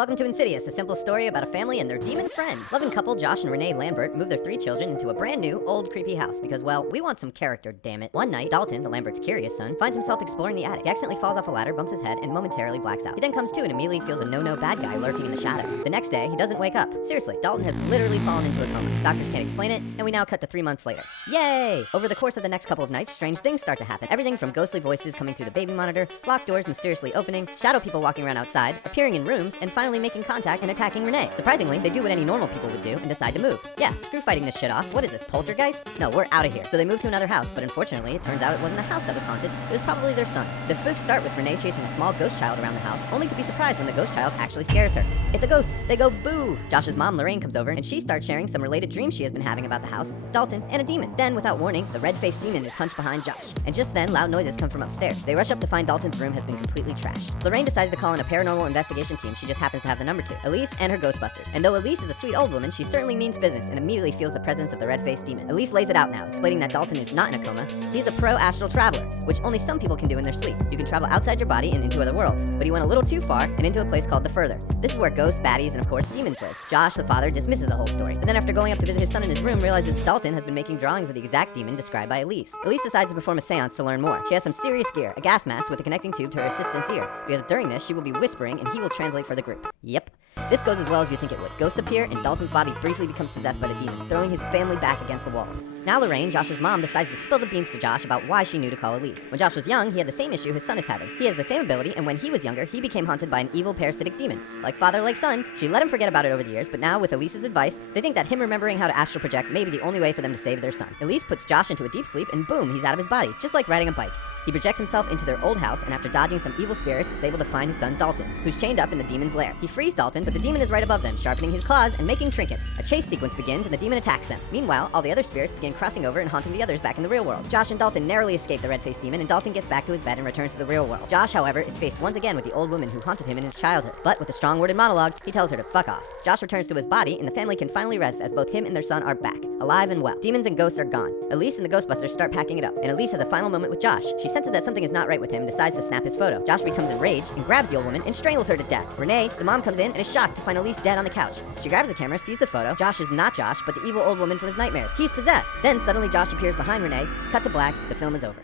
Welcome to Insidious, a simple story about a family and their demon friend. Loving couple Josh and Renee Lambert move their 3 children into a brand new, old, creepy house because, well, we want some character, damn it. One night, Dalton, the Lambert's curious son, finds himself exploring the attic. He accidentally falls off a ladder, bumps his head, and momentarily blacks out. He then comes to and immediately feels a no-no bad guy lurking in the shadows. The next day, he doesn't wake up. Seriously, Dalton has literally fallen into a coma. Doctors can't explain it, and we now cut to 3 months later. Yay! Over the course of the next couple of nights, strange things start to happen. Everything from ghostly voices coming through the baby monitor, locked doors mysteriously opening, shadow people walking around outside, appearing in rooms, and finally making contact and attacking Renee. Surprisingly, they do what any normal people would do and decide to move. Yeah, screw fighting this shit off. What is this, poltergeist? No, we're out of here. So they move to another house, but unfortunately, it turns out it wasn't the house that was haunted. It was probably their son. The spooks start with Renee chasing a small ghost child around the house, only to be surprised when the ghost child actually scares her. It's a ghost. They go boo. Josh's mom, Lorraine, comes over, and she starts sharing some related dreams she has been having about the house, Dalton, and a demon. Then, without warning, the red-faced demon is hunched behind Josh. And just then, loud noises come from upstairs. They rush up to find Dalton's room has been completely trashed. Lorraine decides to call in a paranormal investigation team she just happens to have the number to, Elise and her Ghostbusters. And though Elise is a sweet old woman, she certainly means business and immediately feels the presence of the red-faced demon. Elise lays it out now, explaining that Dalton is not in a coma. He's a pro-astral traveler, which only some people can do in their sleep. You can travel outside your body and into other worlds, but he went a little too far and into a place called the Further. This is where ghosts, baddies, and of course demons live. Josh, the father, dismisses the whole story, but then after going up to visit his son in his room, realizes Dalton has been making drawings of the exact demon described by Elise. Elise decides to perform a seance to learn more. She has some serious gear, a gas mask with a connecting tube to her assistant's ear, because during this she will be whispering and he will translate for the group. Yep. This goes as well as you think it would. Ghosts appear, and Dalton's body briefly becomes possessed by the demon, throwing his family back against the walls. Now Lorraine, Josh's mom, decides to spill the beans to Josh about why she knew to call Elise. When Josh was young, he had the same issue his son is having. He has the same ability, and when he was younger, he became haunted by an evil parasitic demon. Like father, like son, she let him forget about it over the years, but now, with Elise's advice, they think that him remembering how to astral project may be the only way for them to save their son. Elise puts Josh into a deep sleep, and boom, he's out of his body, just like riding a bike. He projects himself into their old house, and after dodging some evil spirits, is able to find his son Dalton, who's chained up in the demon's lair. He frees Dalton, but the demon is right above them, sharpening his claws and making trinkets. A chase sequence begins, and the demon attacks them. Meanwhile, all the other spirits begin crossing over and haunting the others back in the real world. Josh and Dalton narrowly escape the red-faced demon, and Dalton gets back to his bed and returns to the real world. Josh, however, is faced once again with the old woman who haunted him in his childhood. But with a strong worded monologue, he tells her to fuck off. Josh returns to his body, and the family can finally rest as both him and their son are back, alive and well. Demons and ghosts are gone. Elise and the Ghostbusters start packing it up, and Elise has a final moment with Josh. She senses that something is not right with him and decides to snap his photo. Josh becomes enraged and grabs the old woman and strangles her to death. Renee, the mom, comes in and is shocked to find Elise dead on the couch. She grabs the camera, sees the photo. Josh is not Josh, but the evil old woman from his nightmares. He's possessed. Then suddenly Josh appears behind Renee. Cut to black. The film is over.